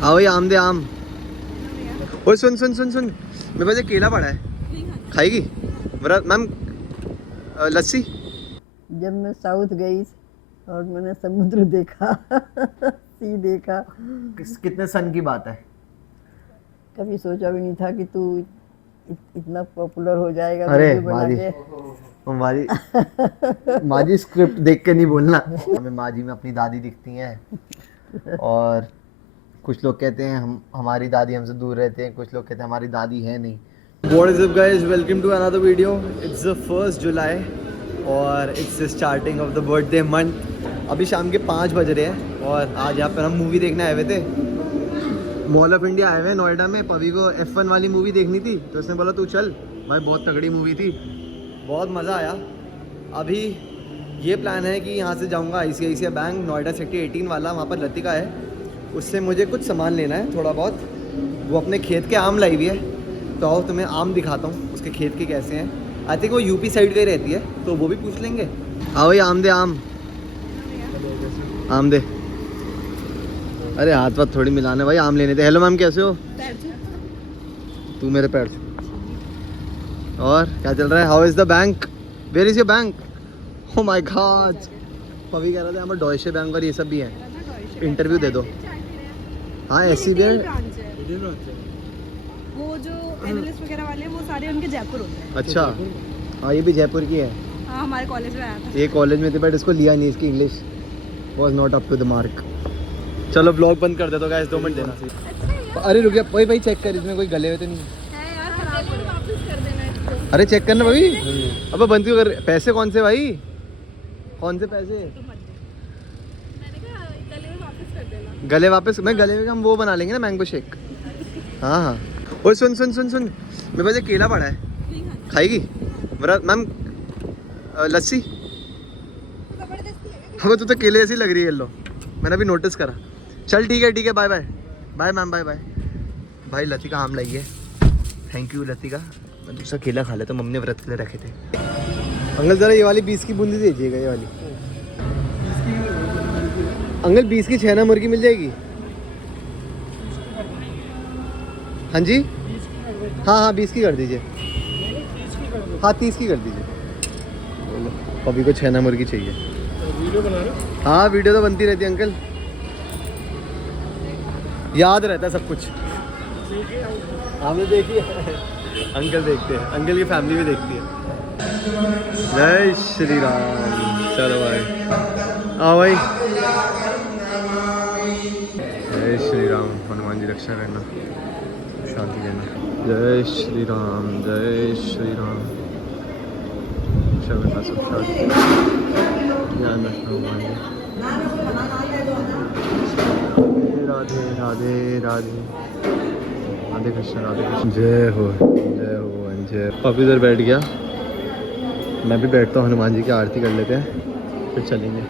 आओ ये आम दे आम। ओए सुन सुन सुन सुन, मेरे पास एक केला पड़ा है, खाएगी? मेरा मैम लस्सी। जब मैं साउथ गई और मैंने समुद्र देखा सी देखा, कितने सन की बात है। कभी सोचा भी नहीं था कि तू इतना पॉपुलर हो जाएगा अरे वीडियो बना के। माजी माजी स्क्रिप्ट देख के नहीं बोलना। हमें माजी में अपनी दादी दिखती हैं और कुछ लोग कहते हैं हमारी दादी हमसे दूर रहते हैं, कुछ लोग कहते हैं हमारी दादी है नहीं। What is up guys, welcome to another video. It's the 1st July और it's the starting of the birthday month. अभी शाम के 5 बज रहे हैं और आज यहाँ पर हम मूवी देखने आए हुए थे। मॉल ऑफ इंडिया आए हुए नोएडा में। पवी को F1 वाली मूवी देखनी थी तो उसने बोला तू चल भाई, बहुत तगड़ी मूवी थी, बहुत मज़ा आया। अभी ये प्लान है कि यहाँ से जाऊँगा ICICI बैंक नोएडा सेक्टर 18 वाला, वहाँ पर लतिका है, उससे मुझे कुछ सामान लेना है थोड़ा बहुत। वो अपने खेत के आम लाई हुई है, तो आओ तुम्हें आम दिखाता हूँ उसके खेत के कैसे हैं। आई थिंक वो यूपी साइड का ही रहती है, तो वो भी पूछ लेंगे। आओ ये आम दे आम, आम दे। अरे हाथ वाथ थोड़ी मिलाने भाई, आम लेने थे। हेलो मैम, कैसे हो? तू मेरे पैर से। और क्या चल रहा है? How is the bank? Where is your bank? Oh my God, पवी कह रहा था यहाँ पर डॉयशे बैंक और ये सब भी है। इंटरव्यू दे दो। हाँ ऐसी भी है। वो जो एनालिस्ट वगैरह वाले हैं वो सारे उनके जयपुर होते हैं। अच्छा, हाँ ये भी जयपुर की है। हाँ, हमारे कॉलेज में आया था। ये कॉलेज में थे बट इसको लिया नहीं, इसकी English was not up to the mark. चलो ब्लॉग बंद कर दे तो गाइस, 2 मिनट देना। अरे रुक जा भाई, भाई चेक कर इसमें कोई गले हुए तो नहीं है यार, खराब है, वापस कर देना इसको। अरे चेक करना भाई। अबे बंद क्यों कर? पैसे कौन से भाई, कौन से पैसे? मैंने कहा गले में वापस कर देना। गले वापस? मैं गले में हम वो बना लेंगे ना, मैंगो शेक। हाँ हाँ। और सुन सुन सुन सुन, मेरे पास एक केला पड़ा है, खाएगी? मेरा मैम लस्सी। हाँ तू तो केले जैसी लग रही है, लो मैंने अभी नोटिस करा। चल ठीक है, bye bye. Bye ma'am, bye bye. भाई लतिका आम लाई है, थैंक यू लतिका। मैं दूसरा केला खा लेता, मम्मी ने व्रत के लिए रखे थे। अंकल ज़रा ये वाली 20 की बूंदी दीजिएगा, ये वाली। अंकल 20 की 6 ना मुर्गी मिल जाएगी? हाँ जी, हाँ 20 की कर दीजिए। हाँ 30 की कर दीजिए। बोलो पपी को 6 ना मुर्गी चाहिए। वीडियो बना रहे हो? हाँ वीडियो तो बनती रहती है अंकल, याद रहता है सब कुछ। हमने देखी है, अंकल देखते हैं, अंकल की फैमिली भी देखती है। जय श्री राम। चलो भाई आओ भाई। जय श्री राम। हनुमान जी रक्षा करना, शांति देना। जय श्री राम, जय श्री राम। सब शांति ध्यान रखना हनुमान जी। राधे राधे राधे राधे कृष्ण, राधे कृष्ण। जय हो जय। पपी इधर बैठ गया, मैं भी बैठता हूँ। हनुमान जी की आरती कर लेते हैं फिर चलेंगे।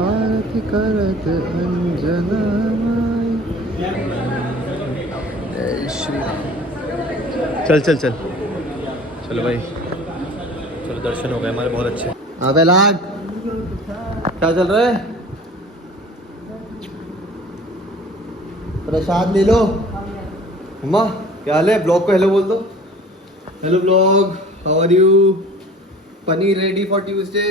आरती करत अंजना जय श्री राम। चल चलो भाई, चलो दर्शन हो गए हमारे बहुत अच्छे। हाँ बेलाग, क्या चल रहा है? प्रसाद ले लो। अम्मा क्या हाल है? ब्लॉग को हेलो बोल दो। Hello blog, how are you? Paneer ready for Tuesday.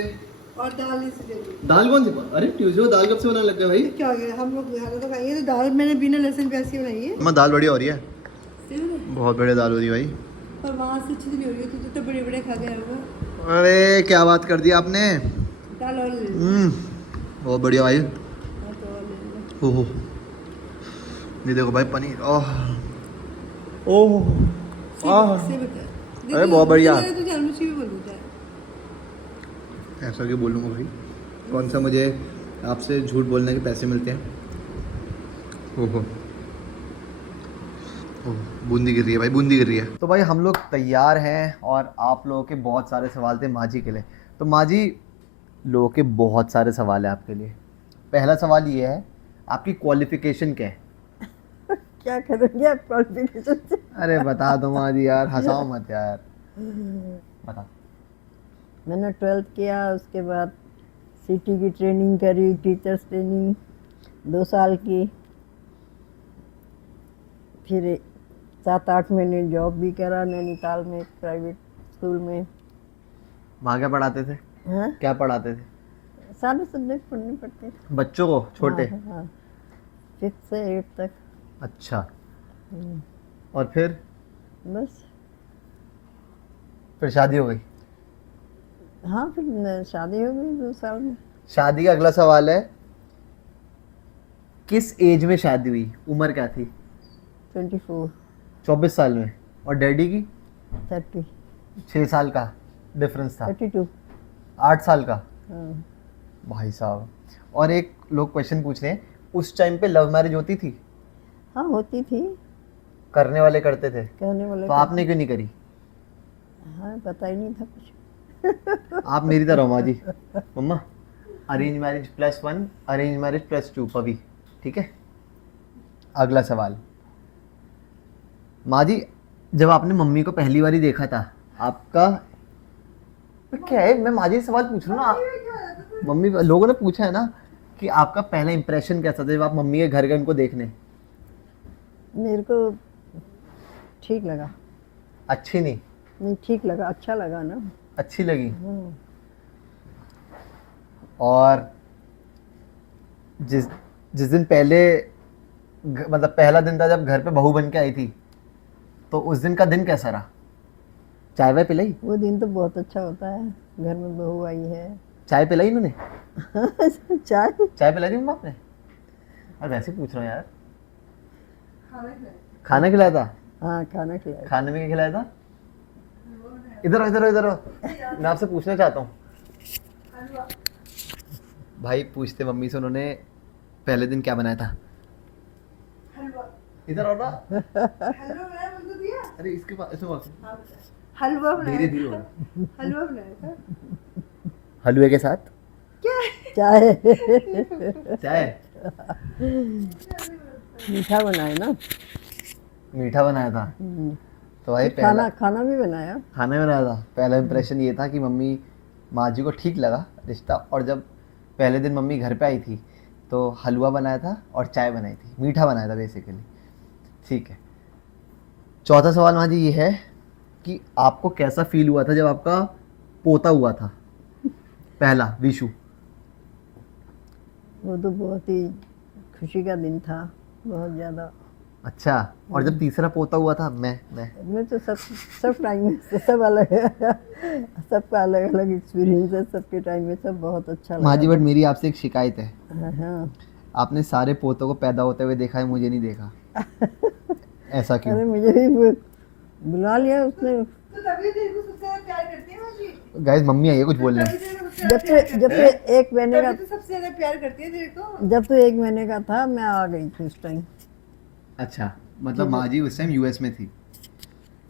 और दाल इसलिए दाल कौन सी? अरे ट्यूसडे को दाल कब से बनाने लग गए भाई? क्या हो गया, हम लोग खाना तो खाएंगे। तो दाल मैंने बिना लहसुन प्याज की बनाई है। अम्मा दाल बढ़िया हो रही है, बहुत बढ़िया दाल हो रही है भाई। पर वहाँ से अच्छी नहीं हो रही है, तू तो बड़े खा गया होगा। अरे क्या बात कर दी आपने। दाल और ले लो। बहुत बढ़िया भाई। हाँ, तो और ले लो। ओहो ये देखो भाई पनीर। ओह आह, से बता। अरे बहुत बढ़िया। तुझे अनुची भी बोलूँगा। ऐसा क्यों बोलूँगा भाई? कौन सा मुझे आपसे झूठ बोलने के पैसे मिलते हैं? ओहो बूंदी गिर रही है भाई, बूंदी गिर रही है। तो भाई हम लोग तैयार हैं और आप लोगों के बहुत सारे सवाल थे माँ जी के लिए। तो माँ जी, लोगों के बहुत सारे सवाल हैं आपके लिए। पहला सवाल ये है, आपकी क्वालिफिकेशन क्या है? क्या करोगे आप क्वालिफिकेशन से? अरे बता दो माँ जी यार, हंसाओ मत यार, बता। मैंने 12th किया, उसके बाद सिटी की ट्रेनिंग करी, टीचर्स ट्रेनिंग, 2 साल की, फिर 7-8 महीने जॉब भी करा नैनीताल में प्राइवेट स्कूल में। वहाँ क्या पढ़ाते थे? हाँ, क्या पढ़ाते थे? सारे सब्जेक्ट पढ़ने पड़ते थे। बच्चों को, छोटे? हाँ, हाँ, 5th से 8th तक। अच्छा। हम्म, और बस। फिर शादी हो गई? हाँ, फिर शादी हो गई 2 साल में। शादी का अगला सवाल है, किस एज में शादी हुई? उम्र क्या थी? 24, 24 साल में। और डैडी की? 30, 6 साल का डिफरेंस था। 32। 8 साल का? हाँ, भाई साहब। और एक लोग क्वेश्चन पूछ रहे हैं, उस टाइम पे लव मैरिज होती थी? हाँ, होती थी, करने वाले करते थे, कहने वाले तो आपने क्यों नहीं करी? हाँ, पता ही नहीं था कुछ। आप मेरी तरह हो माँ जी। मम्मा, अरेंज मैरिज +1, अरेंज मैरिज +2 पवी। ठीक है। अगला सवाल, माँ जी, जब आपने मम्मी को पहली बार देखा था, आपका क्या है, मैं माँ जी से सवाल पूछ रहा हूँ ना। मम्मी, लोगों ने पूछा है ना कि आपका पहला इंप्रेशन कैसा था जब आप मम्मी के घर गए उनको देखने? मेरे को ठीक लगा। अच्छी नहीं? नहीं, ठीक लगा, अच्छा लगा ना। अच्छी लगी? हाँ, और जिस जिस दिन पहले मतलब पहला दिन था जब घर पे बहू बन के आई थी, तो उस दिन का दिन कैसा रहा? चाय वाय पिलाई? वो दिन तो बहुत अच्छा होता है, घर में बहू आई है। चाय पिलाई इन्होंने? चाय। चाय पिलाई थी मम्मा आपने? और वैसे ही पूछ रहा हूँ यार। खाना खिलाया था? हाँ, खाना खिलाया। खाने में क्या खिलाया था? इधर आओ, इधर आओ, इधर आओ। मैं आपसे पूछना चाहता हूँ। भाई पूछते मम्मी से, उन्होंने पहले दिन क्या बनाया था? इधर आओ ना। अरे इसके पास, इसमें पास। हलवा धीरे बनाया धीरे था। हो। हलवा बनाया था। हलवे के साथ चाय। चाय? मीठा बनाया ना। मीठा बनाया था। तो भाई फिर पहला खाना भी बनाया। खाना बनाया था। पहला इंप्रेशन ये था कि मम्मी, माँ जी को ठीक लगा रिश्ता। और जब पहले दिन मम्मी घर पे आई थी तो हलवा बनाया था और चाय बनाई थी, मीठा बनाया था बेसिकली। ठीक है। चौथा सवाल माँ जी ये है कि आपको कैसा फील हुआ था जब आपका पोता हुआ था, पहला विशु? वो तो बहुत ही खुशी का दिन था, बहुत ज़्यादा। अच्छा। और जब तीसरा पोता हुआ था, मैं तो सब टाइम में सब अलग है। सबका अलग अलग एक्सपीरियंस है, सबके टाइम में सब बहुत अच्छा माँ जी, लगा। बट मेरी आपसे एक शिकायत है। हाँ, हाँ। आपने सारे पोतों को पैदा होते हुए देखा है, मुझे नहीं देखा। ऐसा क्यों? अरे मुझे भी बुला लिया उसने। तो तभी तेरे को सबसे ज्यादा प्यार करती है मासी। गाइस, मम्मी आई है कुछ बोलने। तभी तेरे को सबसे ज्यादा प्यार करती जब है। से 1 महीने का, तभी तो सबसे ज्यादा प्यार करती है तेरे को। जब तो 1 महीने का था मैं आ गई थी उस टाइम। अच्छा, मतलब माँ जी उस टाइम यूएस में थी?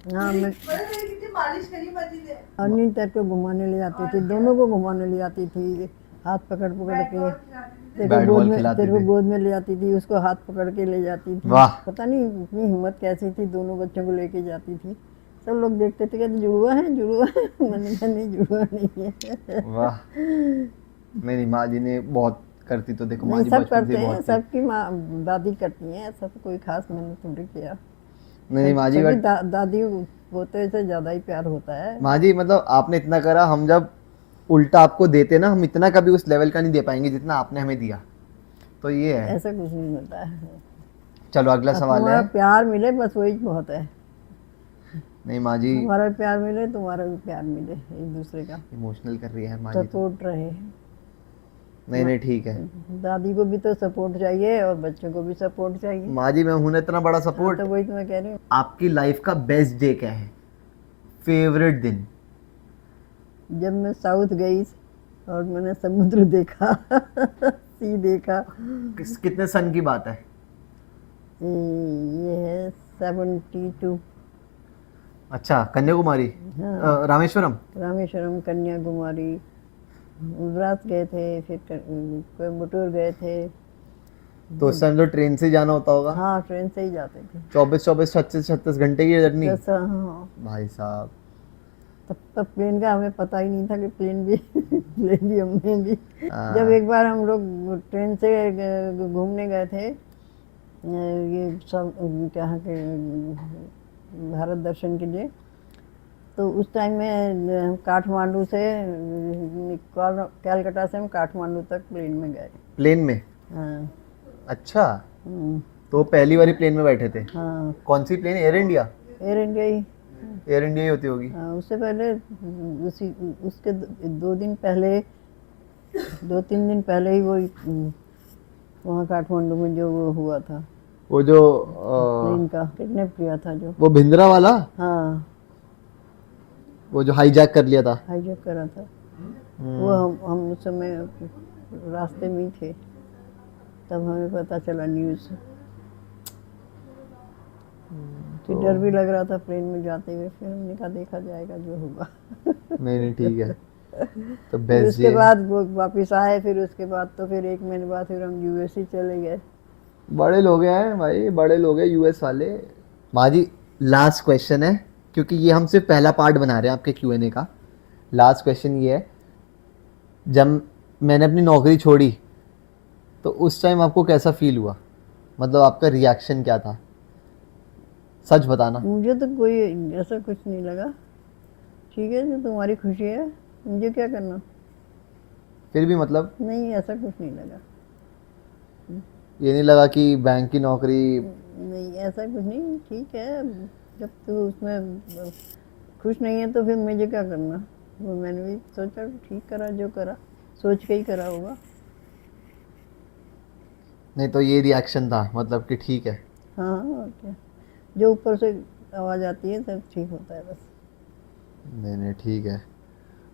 हाँ, मैं पता है तेरी कितनी मालिश करी मासी ने। अर्निंग तेरे को घुमाने ले जाती थी, दोनों को घुमाने ले जाती थी, हाथ पकड़ पकड़ के। बैट बॉल खिलाती तेरे को थी। गोद में ले जाती थी, उसको हाथ पकड़ के ले जाती थी। वाह। पता नहीं इतनी हिम्मत कैसी थी, दोनों बच्चों को लेके जाती थी। सब लोग देखते थे, कहते जुड़वा है, जुड़वा है। मैंने कहा नहीं, जुड़वा नहीं है। वाह। नहीं, माँ जी ने बहुत करती, तो देखो माँ नहीं, जी सब बचपन से करते हैं, बहुत थी। सबकी माँ दादी करती हैं, सब कोई खास मैंने थोड़ी किया। नहीं माँ जी, सभी बट दादी पोते से ज़्यादा ही प्यार होता है। माँ जी मतलब आपने इतना करा, हम जब उल्टा आपको देते ना, हम इतना कभी उस लेवल का नहीं दे पाएंगे जितना आपने हमें दिया। तो ये है। ऐसा कुछ नहीं होता है। चलो अगला अब सवाल तुम्हारा है। प्यार मिले बस वही बहुत है। नहीं माँ जी, हमारा भी प्यार मिले, तुम्हारा भी प्यार मिले, एक दूसरे का इमोशनल कर रही है माँ जी तो। सपोर्ट रहे। नहीं नहीं, ठीक है दादी को भी तो सपोर्ट चाहिए और बच्चों को भी सपोर्ट चाहिए। माँ जी, मैं हूं ना इतना बड़ा हाँ, सपोर्ट। तो वही तो मैं कह रही हूँ। आपकी लाइफ का बेस्ट डे क्या है? फेवरेट दिन? जब मैं साउथ गई और मैंने समुद्र देखा, सी देखा। कितने सन की बात है? ये है 72। अच्छा, कन्याकुमारी? हाँ। रामेश्वरम? रामेश्वरम, कन्याकुमारी, गुजरात गए थे, फिर कोयम्बटूर गए थे। तो उस टाइम तो ट्रेन से जाना होता होगा। हाँ, ट्रेन से ही जाते थे। 24 36 घंटे की जर्नी। जैसा हाँ, भाई साहब। तब प्लेन का हमें पता ही नहीं था कि प्लेन भी प्लेन भी हमने भी। हाँ। जब एक बार हम लोग ट्रेन से घूमने गए थे, ये सब क्या के भारत दर्शन के लिए, तो उस टाइम में काठमांडू से कलकत्ता से हम काठमांडू तक प्लेन में गए। प्लेन में? हाँ। अच्छा, हम्म, तो पहली बारी प्लेन में बैठे थे? हाँ, कौन सी plane? Air India? Air India ही। एयर इंडिया ही होती होगी। हाँ, उससे पहले उसके 2 दिन पहले, 2-3 दिन पहले ही वो वहाँ काठमांडू में जो वो हुआ था, वो जो प्लेन का किडनैप किया था जो। वो भिंद्रा वाला, हाँ, वो जो हाईजैक कर लिया था। हाईजैक करा था। वो हम उस समय रास्ते में ही थे, तब हमें पता चला न्यूज़ से। फिर डर भी लग रहा था प्लेन में जाते हुए, फिर हमने कहा देखा जाएगा जो होगा। नहीं नहीं, ठीक है। तो फिर बेस्ट उसके बाद वो वापस आए, फिर उसके बाद तो फिर 1 महीने बाद फिर हम यूएस ही चले गए। बड़े लोग हैं भाई, बड़े लोग हैं यूएस वाले। माँ जी, लास्ट क्वेश्चन है, क्योंकि ये हम सिर्फ पहला पार्ट बना रहे हैं आपके क्यूएनए का। लास्ट क्वेश्चन ये है, जब मैंने अपनी नौकरी छोड़ी तो उस टाइम आपको कैसा फील हुआ? मतलब आपका रिएक्शन क्या था? सच बताना। मुझे तो कोई ऐसा कुछ नहीं लगा। ठीक है, जो तुम्हारी खुशी है, मुझे क्या करना। फिर भी मतलब नहीं, ऐसा कुछ नहीं लगा। ये नहीं लगा कि बैंक की नौकरी? नहीं, ऐसा कुछ नहीं। ठीक है, जब तू उसमें खुश नहीं है तो फिर मुझे क्या करना। वो मैंने भी सोचा ठीक करा, जो करा सोच के ही करा होगा। नहीं तो ये रिएक्शन था मतलब कि ठीक है। हाँ, और क्या, जो ऊपर से आवाज़ आती है सब ठीक होता है बस। नहीं नहीं, ठीक है।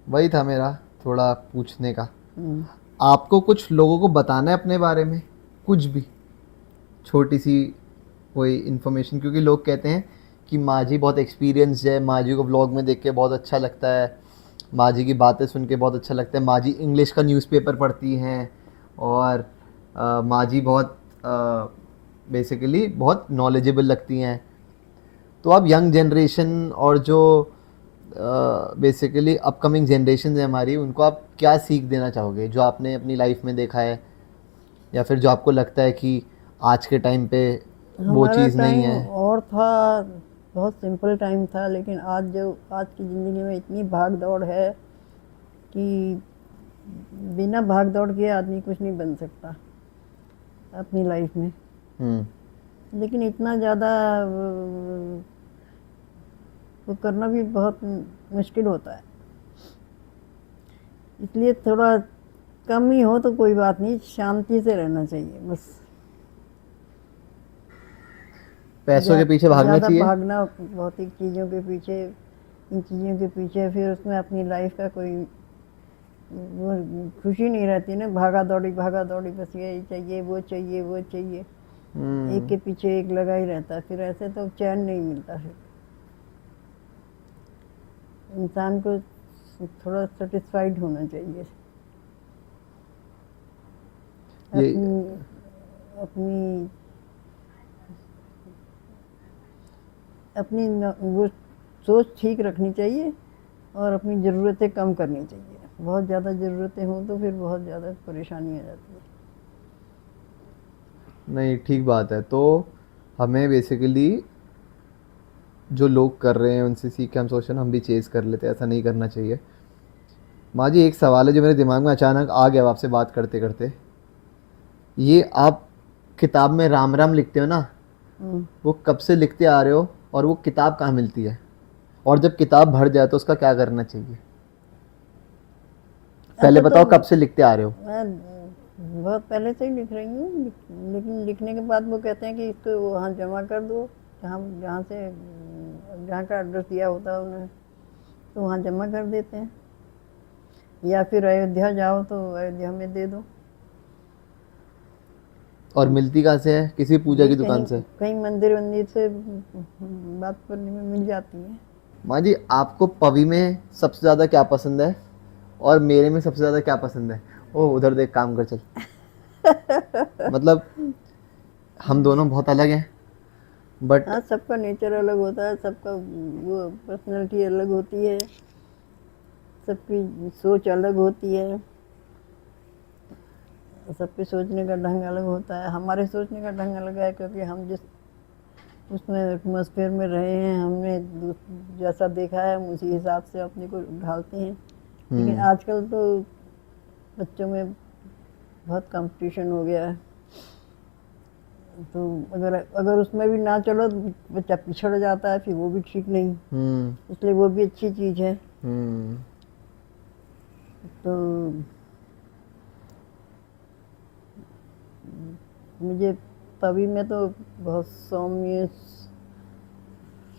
वही था मेरा थोड़ा पूछने का। हम्म। आपको कुछ लोगों को बताना है अपने बारे में, कुछ भी छोटी सी कोई इन्फॉर्मेशन? क्योंकि लोग कहते हैं कि माँ जी बहुत एक्सपीरियंस्ड है, माँ जी को व्लॉग में देख के बहुत अच्छा लगता है, माँ जी की बातें सुन के बहुत अच्छा लगता है, माँ जी इंग्लिश का न्यूज़पेपर पढ़ती हैं, और माँ जी बहुत बेसिकली बहुत नॉलेजेबल लगती हैं। तो आप यंग जनरेशन और जो बेसिकली अपकमिंग जनरेशन है हमारी, उनको आप क्या सीख देना चाहोगे, जो आपने अपनी लाइफ में देखा है, या फिर जो आपको लगता है कि आज के टाइम पे वो हमारा चीज़ नहीं टाइम है? और था, बहुत सिंपल टाइम था, लेकिन आज की ज़िंदगी में इतनी भाग दौड़ है कि बिना भाग दौड़ के आदमी कुछ नहीं बन सकता अपनी लाइफ में। लेकिन इतना ज़्यादा वो करना भी बहुत मुश्किल होता है, इसलिए थोड़ा कम ही हो तो कोई बात नहीं, शांति से रहना चाहिए बस। पैसों के पीछे भागना ज़्यादा चाहिए? भागना भौतिक चीज़ों के पीछे, इन चीज़ों के पीछे, फिर उसमें अपनी लाइफ का कोई वो खुशी नहीं रहती ना। भागा दौड़ी, बस यही चाहिए, वो चाहिए, वो चाहिए, एक के पीछे एक लगा ही रहता है, फिर ऐसे तो चैन नहीं मिलता। फिर इंसान को थोड़ा सेटिस्फाइड होना चाहिए। ये अपनी अपनी अपनी वो सोच ठीक रखनी चाहिए, और अपनी ज़रूरतें कम करनी चाहिए। बहुत ज़्यादा ज़रूरतें हों तो फिर बहुत ज़्यादा परेशानी आ जाती है। नहीं, ठीक बात है। तो हमें बेसिकली जो लोग कर रहे हैं उनसे सीख के हम सोच रहे हैं हम भी चेज़ कर लेते हैं, ऐसा नहीं करना चाहिए। माँ जी, एक सवाल है जो मेरे दिमाग में अचानक आ गया आपसे बात करते करते। ये आप किताब में राम राम लिखते हो ना, वो कब से लिखते आ रहे हो, और वो किताब कहाँ मिलती है, और जब किताब भर जाए तो उसका क्या करना चाहिए? पहले ऐसा बताओ तो कब से लिखते आ रहे हो? मैं बहुत पहले से ही लिख रही हूँ, लेकिन लिखने के बाद वो कहते हैं कि इसको वहाँ जमा कर दो, जहाँ का एड्रेस दिया होता है उन्हें, तो वहाँ जमा कर देते हैं, या फिर अयोध्या जाओ तो अयोध्या में दे दो। और मिलती कहाँ से है? किसी पूजा की दुकान से? कहीं मंदिर वंदिर से बात करने में मिल जाती है। माँ जी, आपको पवी में सबसे ज़्यादा क्या पसंद है, और मेरे में सबसे ज़्यादा क्या पसंद है? ओ उधर देख, काम कर चल। मतलब हम दोनों बहुत अलग हैं, बट हाँ, सबका नेचर अलग होता है, सबका वो पर्सनैलिटी अलग होती है। सबकी सोच अलग होती है, सबके सोचने का ढंग अलग होता है। हमारे सोचने का ढंग अलग है, क्योंकि हम जिस उसमें एटमॉस्फेयर में रहे हैं, हमने जैसा देखा है, हम उसी हिसाब से अपने को ढालते हैं। लेकिन आजकल तो बच्चों में बहुत कंपटीशन हो गया है, तो अगर उसमें भी ना चलो तो बच्चा पिछड़ जाता है, फिर वो भी ठीक नहीं। इसलिए वो भी अच्छी चीज़ है। तो मुझे तभी में तो बहुत सौम्य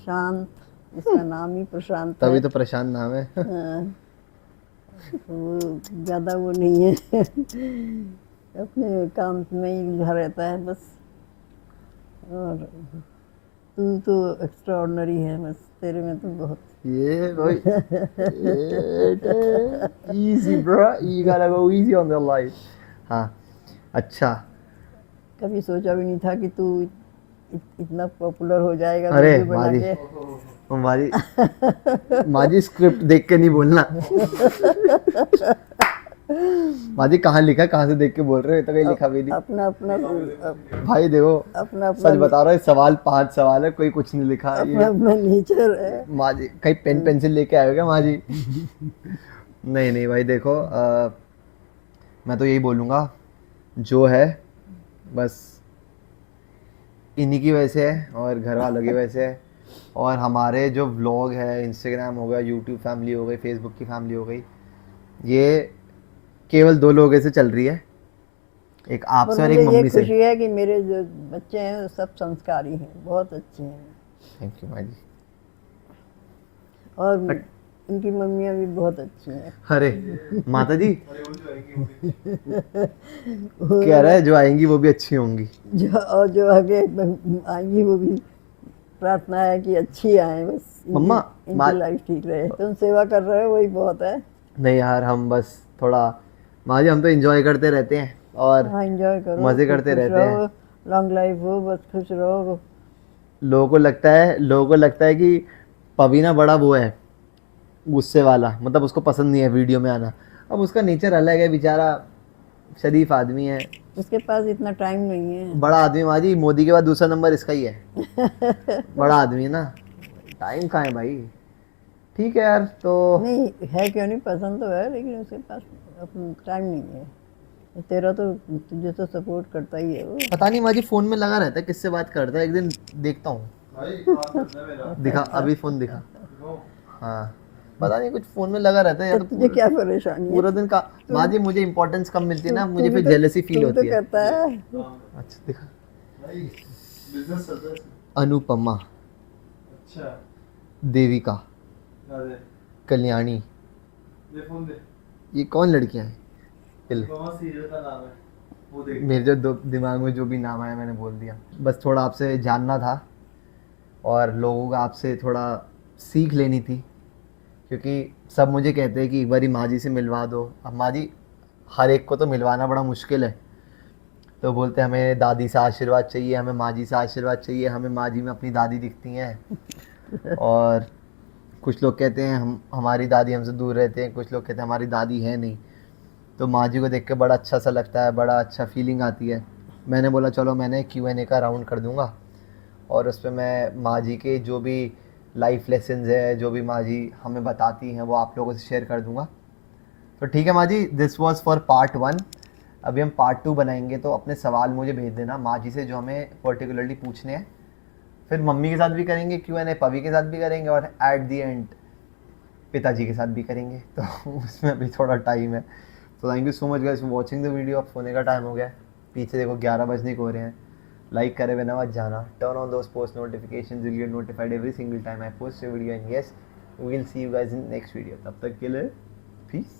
शांत, इसका नाम ही प्रशांत है। तभी तो प्रशांत नाम है। हाँ, तो वो ज़्यादा वो नहीं है। अपने काम में ही उलझा रहता है बस। और तू तो एक्स्ट्रा ऑर्डनरी है, बस तेरे में तो बहुत ये भाई easy bro, you gotta go easy on their life. हाँ, अच्छा। कभी सोचा भी नहीं था कि तू इतना पॉपुलर हो जाएगा अरे वीडियो बना माजी, के। माजी स्क्रिप्ट देख के नहीं बोलना। माजी कहाँ लिखा, कहाँ से देख के बोल रहे हो? तो कहीं लिखा भी नहीं। अपना अपना भाई देखो, अपना सच बता रहा हूँ, सवाल 5 सवाल है, कोई कुछ नहीं लिखा। अपना अपना नेचर है। माजी कहीं पेन पेंसिल लेके आए हो क्या माजी? नहीं नहीं भाई देखो, मैं तो यही बोलूँगा, जो है बस इन्हीं की वजह से है और घर वालों की वजह से है। और हमारे जो व्लॉग है, इंस्टाग्राम हो गया, यूट्यूब फैमिली हो गई, फेसबुक की फैमिली हो गई, ये केवल 2 लोगों से चल रही है, एक आपसे पर और मुझे एक ये मम्मी से। खुशी है कि मेरे जो बच्चे हैं वो सब संस्कारी हैं, बहुत अच्छे हैं। थैंक यू माजी। और इनकी मम्मियाँ भी बहुत अच्छी हैं। अरे माता जी कह रहा है जो आएंगी वो भी अच्छी होंगी। जो आगे आएंगी वो भी प्रार्थना है कि अच्छी आए, बस मम्मा, इनकी लाइफ ठीक रहे। तुम सेवा कर रहे हो वही बहुत है। नहीं यार, हम बस थोड़ा माँ जी, हम तो एंजॉय करते रहते हैं और हाँ, एंजॉय करो, मज़े खूब करते खुश रहते हैं। रहो, लॉन्ग लाइफ हो, बस खुश रहो। लोगों को लगता है कि पवीना बड़ा वो है, गुस्से वाला, मतलब उसको पसंद नहीं है वीडियो में आना। अब उसका नेचर अलग है, बेचारा शरीफ आदमी है, उसके पास इतना टाइम नहीं है। बड़ा आदमी। माँ जी, मोदी के बाद दूसरा नंबर इसका ही है। बड़ा आदमी है ना, टाइम कहाँ है भाई। ठीक है यार, तो नहीं है, क्यों नहीं, पसंद तो है, लेकिन उसके पास अपना टाइम नहीं है। तेरा तो तुझे तो सपोर्ट करता ही है वो। पता नहीं माँ जी, फोन में लगा रहता है, किससे बात करता है, एक दिन देखता हूँ। दिखा, अभी फोन दिखा। हाँ, पता नहीं, कुछ फोन में लगा रहता है या तो तो तुझे क्या परेशानी है? पूरा दिन का। माँ जी, मुझे इंपॉर्टेंस कम मिलती है ना, मुझे तू फिर भी जेलसी फील तू भी होती तो है। करता है। अच्छा दिखा। अनुपमा, देविका, कल्याणी, ये कौन लड़कियां हैं? मेरे जो दिमाग में जो भी नाम आया मैंने बोल दिया। बस थोड़ा आपसे जानना था और लोगों को आपसे थोड़ा सीख लेनी थी, क्योंकि सब मुझे कहते हैं कि एक बारी माँ जी से मिलवा दो। अब माँ जी, हर एक को तो मिलवाना बड़ा मुश्किल है, तो बोलते हैं हमें दादी से आशीर्वाद चाहिए, हमें माँ जी से आशीर्वाद चाहिए, हमें माँ जी में अपनी दादी दिखती हैं। और कुछ लोग कहते हैं हमारी दादी हमसे दूर रहते हैं, कुछ लोग कहते हैं हमारी दादी है नहीं। तो माँ जी को देख के बड़ा अच्छा सा लगता है, बड़ा अच्छा फीलिंग आती है। मैंने बोला चलो मैंने Q&A का राउंड कर दूंगा और उस पर मैं माँ जी के जो भी लाइफ लेसन्स है, जो भी माँ जी हमें बताती हैं, वो आप लोगों से शेयर कर दूंगा। तो ठीक है माँ जी, दिस वॉज फॉर पार्ट 1। अभी हम पार्ट 2 बनाएंगे, तो अपने सवाल मुझे भेज देना माँ जी से जो हमें पर्टिकुलरली पूछने हैं। फिर मम्मी के साथ भी करेंगे Q&A, पवी के साथ भी करेंगे और एट दी एंड पिताजी के साथ भी करेंगे। तो उसमें अभी थोड़ा टाइम है। तो thank you so much guys for watching the video. अब सोने का टाइम हो गया है, पीछे देखो 11 बजने को हो रहे हैं। लाइक करे बिना मत जाना, turn on those post notifications, you will get notified every single time I post a video. And yes, we will see you guys in next video. तब तक के लिए पीस।